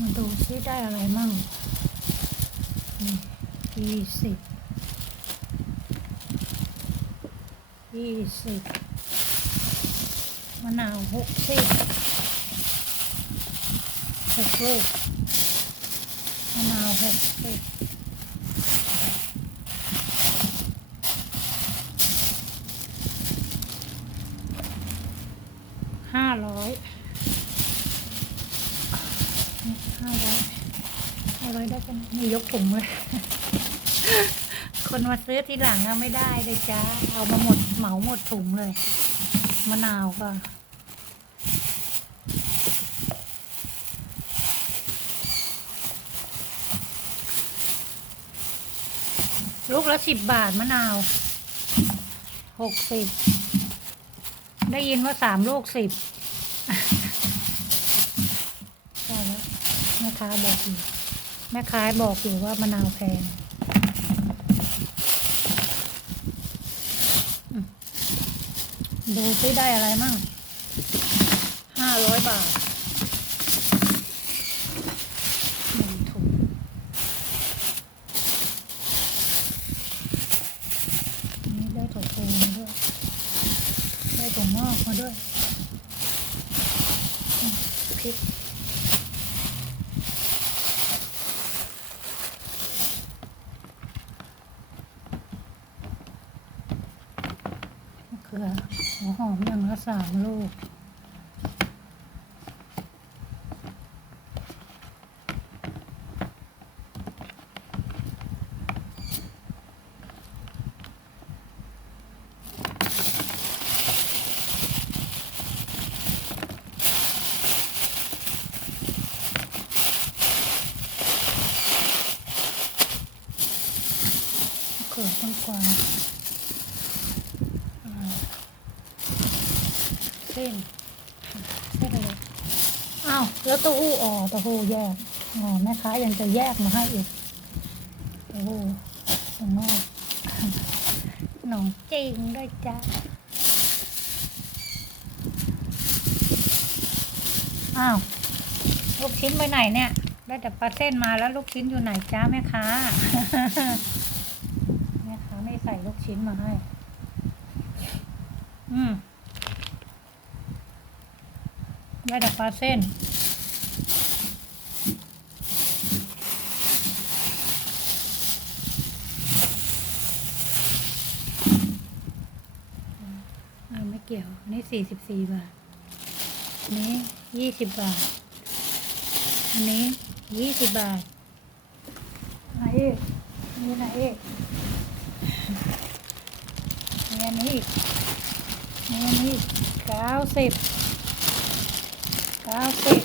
มาดูซิได้อะไรมั่งนี่ยี่สิบยี่สิบมะนาวหกสิบหกลูกมะนาวหกสิบห้าร้อย ห้าร้อยห้าร้อยได้กันนี่ยกถุงเลยคนมาซื้อทีหลังอะไม่ได้เลยจ้า เอามาหมดเหมาหมดถุงเลย มะนาวก็ลูกละสิบบาทมะนาวหกสิบ ได้ยินว่าสามลูกสิบ ใช่แล้ว แม่ค้าบอกอยู่แม่ค้าบอกอยู่ว่ามะนาวแพงดูซิได้อะไรมั่งห้าร้อยบาทหนึ่งถุงนี่ได้ถั่วพูมาด้วย ได้ถั่วงอกมาด้วยพริก มะเขือหัวหอมอย่างละสามลูกเขือต้นกวางอ่าเส้นเส้นอะไรอ้าวแล้วเต้าหู้อ๋อเต้าหู้แยกอ๋อแม่ค้ายังจะแยกมาให้อีกเต้าหู้ตรงนอกหนองจริงด้วยจ้ะอ้าวลูกชิ้นไปไหนเนี่ยได้แต่ปลาเส้นมาแล้วลูกชิ้นอยู่ไหนจ้าแม่ค้าแม่ค้าไม่ใส่ลูกชิ้นมาให้ อืม ได้แต่ปลาเส้น อ่าไม่เกี่ยว นี่สี่สิบสี่บาทอันนี้ยี่สิบบาท อันนี้ยี่สิบบาทไหนอีกมีไหนอีกมีอันนี้อีกมีอันนี้เก้าสิบ เก้าสิบ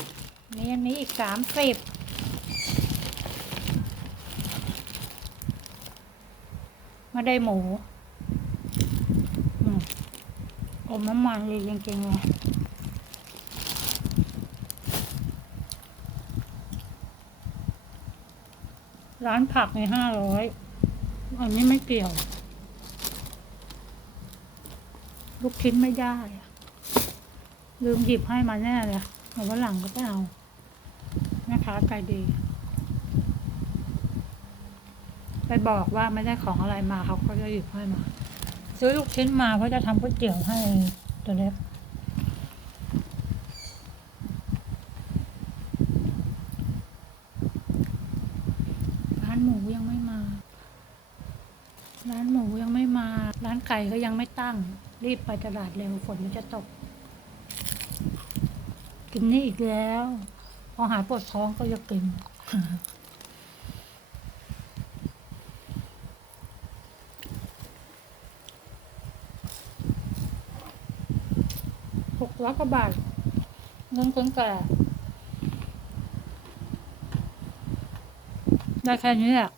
มีอันนี้อีกสามสิบมาได้หมูอมอมน้ำมันเลยจริงๆเลยร้านผักในห้าร้อย อันนี้ไม่เกี่ยว ลูกชิ้นไม่ได้ ลืมหยิบให้มาแน่เลย แต่ว่าหลังก็ไปเอาแม่ค้าใจดี ไปบอกว่าไม่ได้ของอะไรมาเขาก็จะหยิบให้มา ซื้อลูกชิ้นมาเพราะจะทำก๋วยเตี๋ยวให้ตัวเล็กร้านหมูยังไม่มา ร้านหมูยังไม่มา ร้านไก่ก็ยังไม่ตั้ง รีบไปตลาดเร็วฝนมันจะตก กินนี่อีกแล้ว พอหายปวดท้องก็จะกิน หกร้อยกว่าบาทเงินคนแก่ได้แค่นี้แหละ